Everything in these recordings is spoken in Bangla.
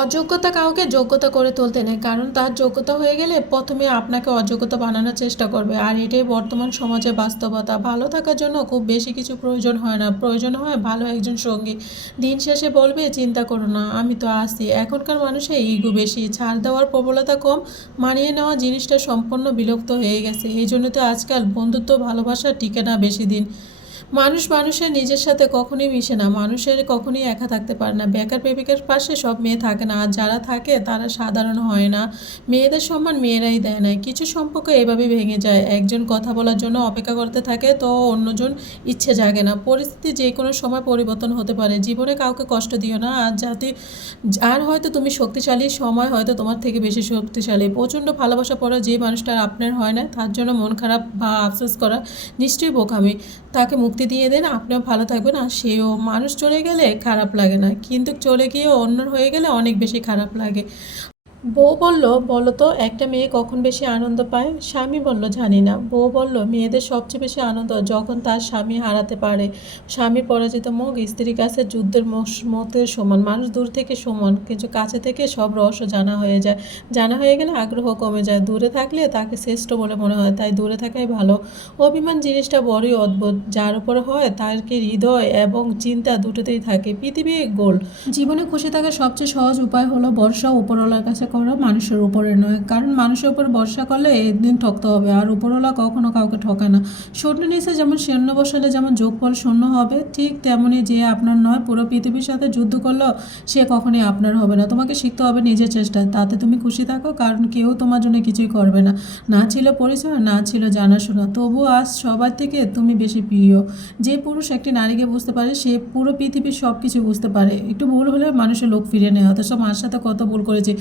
অযোগ্যতা কাউকে যোগ্যতা করে তুলতে নেই, কারণ তার যোগ্যতা হয়ে গেলে প্রথমে আপনাকে অযোগ্যতা বানানোর চেষ্টা করবে। আর এটাই বর্তমান সমাজে বাস্তবতা। ভালো থাকার জন্য খুব বেশি কিছু প্রয়োজন হয় না। প্রয়োজন হয় ভালো একজন সঙ্গী। দিন শেষে বলবে, চিন্তা করো না, আমি তো আসি এখনকার মানুষের ইগো বেশি। ছাড় দেওয়ার প্রবলতা কম, মানিয়ে নেওয়া জিনিসটা সম্পূর্ণ বিলুপ্ত হয়ে গেছে। এই জন্য তো আজকাল বন্ধুত্ব, ভালোবাসা টিকে না বেশি দিন। মানুষ মানুষের নিজের সাথে কখনোই মিশে না, মানুষের কখনোই একা থাকতে পারে না। বেকার প্রেমিকের পাশে সব মেয়ে থাকে না, আর যারা থাকে তারা সাধারণ হয় না। মেয়েদের সম্মান মেয়েরাই দেয় না। কিছু সম্পর্ক এভাবেই ভেঙে যায়। একজন কথা বলার জন্য অপেক্ষা করতে থাকে তো অন্যজন ইচ্ছে জাগে না। পরিস্থিতি যে কোনো সময় পরিবর্তন হতে পারে। জীবনে কাউকে কষ্ট দিও না, আর যাতে আর হয়তো তুমি শক্তিশালী, সময় হয়তো তোমার থেকে বেশি শক্তিশালী। প্রচণ্ড ভালোবাসা পড়া যে মানুষটার আপনার হয় না, তার জন্য মন খারাপ বা আফসোস করা নিশ্চয়ই বোকামি। তাকে মুক্তি দিয়ে দেন, আপনিও ভালো থাকবেন আর সেও মানুষ চলে গেলে খারাপ লাগে না। কিন্তু চলে গিয়ে অন্যর হয়ে গেলে অনেক বেশি খারাপ লাগে। বউ বলল বলো তো একটা মেয়ে কখন বেশি আনন্দ পায়? স্বামী বলল, জানি না। বউ বলল, মেয়েদের সবচেয়ে বেশি আনন্দ যখন তার স্বামী হারাতে পারে। স্বামীর পরাজিত মুখ, স্ত্রীর কাছে যুদ্ধের মতের সমান, মানুষ দূর থেকে সমান, কিন্তু কাছে থেকে সব রহস্য জানা হয়ে যায়। জানা হয়ে গেলে আগ্রহ কমে যায়। দূরে থাকলে তাকে শ্রেষ্ঠ বলে মনে হয়, তাই দূরে থাকাই ভালো। অভিমান জিনিসটা বড়ই অদ্ভুত। যার উপর হয় তার কি হৃদয় এবং চিন্তা দুটোতেই থাকে। পৃথিবী গোল। জীবনে খুশি থাকার সবচেয়ে সহজ উপায় হলো বর্ষা উপরওয়ালার কাছে করা মানুষের উপরে নয়। কারণ মানুষের উপর ভরসা করলে একদিন ঠকতে হবে, আর উপরওয়ালা কখনো কাউকে ঠকায় না। শূন্য নিচে যেমন শূন্য বসালে যেমন যোগফল শূন্য হবে, ঠিক তেমনই যে আপনার নয়, পুরো পৃথিবীর সাথে যুদ্ধ করলেও সে কখনোই আপনার হবে না। তোমাকে শিখতে হবে নিজের চেষ্টায়। তাতে তুমি খুশি থাকো, কারণ কেউ তোমার জন্য কিছুই করবে না। না ছিল পরিচয়, না ছিল জানাশোনা। তবু আজ সবার থেকে তুমি বেশি প্রিয়। যে পুরুষ একটি নারীকে বুঝতে পারে, সে পুরো পৃথিবীর সব কিছু বুঝতে পারে। একটু ভুল হলে মানুষের লোক ফিরে নেয়। অথচ মার সাথে কত ভুল করেছে।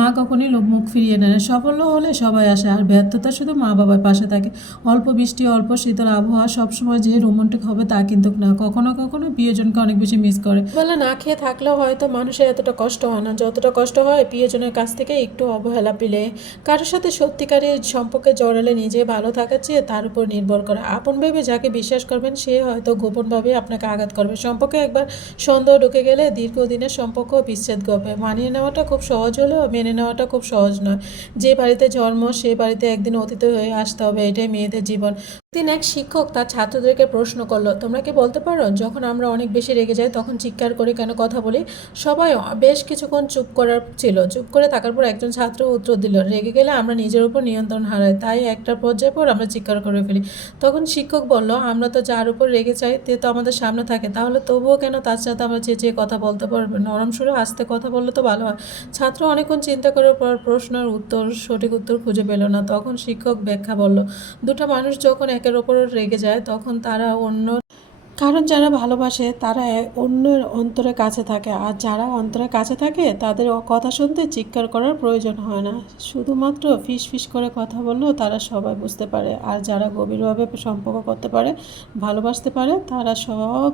মা কখনোই মুখ ফিরিয়ে নেয় না। সাফল্য হলে সবাই আসে, আর ব্যর্থতা শুধু মা বাবার পাশে থাকে। অল্প বৃষ্টি, অল্প শীতল আবহাওয়া সবসময় যে রোমান্টিক হবে তা কিন্তু না। কখনো কখনো প্রিয়জনকে অনেক বেশি মিস করে। বেলা না খেয়ে থাকলেও হয়তো মানুষের এতটা কষ্ট হয় না। যতটা কষ্ট হয় প্রিয়জনের কাছ থেকে একটু অবহেলা পেলে, কারোর সাথে সত্যিকারের সম্পর্কে জড়ালে নিজে ভালো থাকার চেয়ে তার উপর নির্ভর করে। আপন ভেবে যাকে বিশ্বাস করবেন, সে হয়তো গোপনভাবে আপনাকে আঘাত করবে। সম্পর্কে একবার সন্দেহ ঢুকে গেলে দীর্ঘদিনের সম্পর্ক বিচ্ছেদ করবে মানিয়ে নেওয়াটা খুব সহজ হলেও মেনে নেওয়াটা খুব সহজ নয়। যে বাড়িতে জন্ম, সে বাড়িতে একদিন অতীত হয়ে আসতে হবে, এটাই মেয়েদের জীবন। দিন এক শিক্ষক তার ছাত্রদেরকে প্রশ্ন করল, তোমরা কি বলতে পারো, যখন আমরা অনেক বেশি রেগে যাই, তখন চিৎকার করে কেন কথা বলি? সবাই বেশ কিছুক্ষণ চুপ করার ছিল। চুপ করে থাকার পর একজন ছাত্র উত্তর দিল, রেগে গেলে আমরা নিজের উপর নিয়ন্ত্রণ হারাই, তাই একটা পর্যায়ে পর আমরা চিৎকার করে ফেলি। তখন শিক্ষক বলল, আমরা তো যার উপর রেগে চাই তে তো আমাদের সামনে থাকে, তাহলে তবুও কেন তার সাথে আমরা চেঁচিয়ে কথা বলতে পারব? নরম সুরে আস্তে কথা বললে তো ভালো হয়। ছাত্র অনেকক্ষণ চিন্তা করার পর প্রশ্নের উত্তর, সঠিক উত্তর খুঁজে পেল না। তখন শিক্ষক ব্যাখ্যা বলল, দুটো মানুষ যখন একের ওপর রেগে যায়, তখন তারা অন্য, কারণ যারা ভালোবাসে তারা অন্যের অন্তরের কাছে থাকে, আর যারা অন্তরের কাছে থাকে তাদের কথা শুনতে চিৎকার করার প্রয়োজন হয় না। শুধুমাত্র ফিস ফিস করে কথা বললেও তারা সবাই বুঝতে পারে, আর যারা গভীরভাবে সম্পর্ক করতে পারে, ভালোবাসতে পারে, তারা সব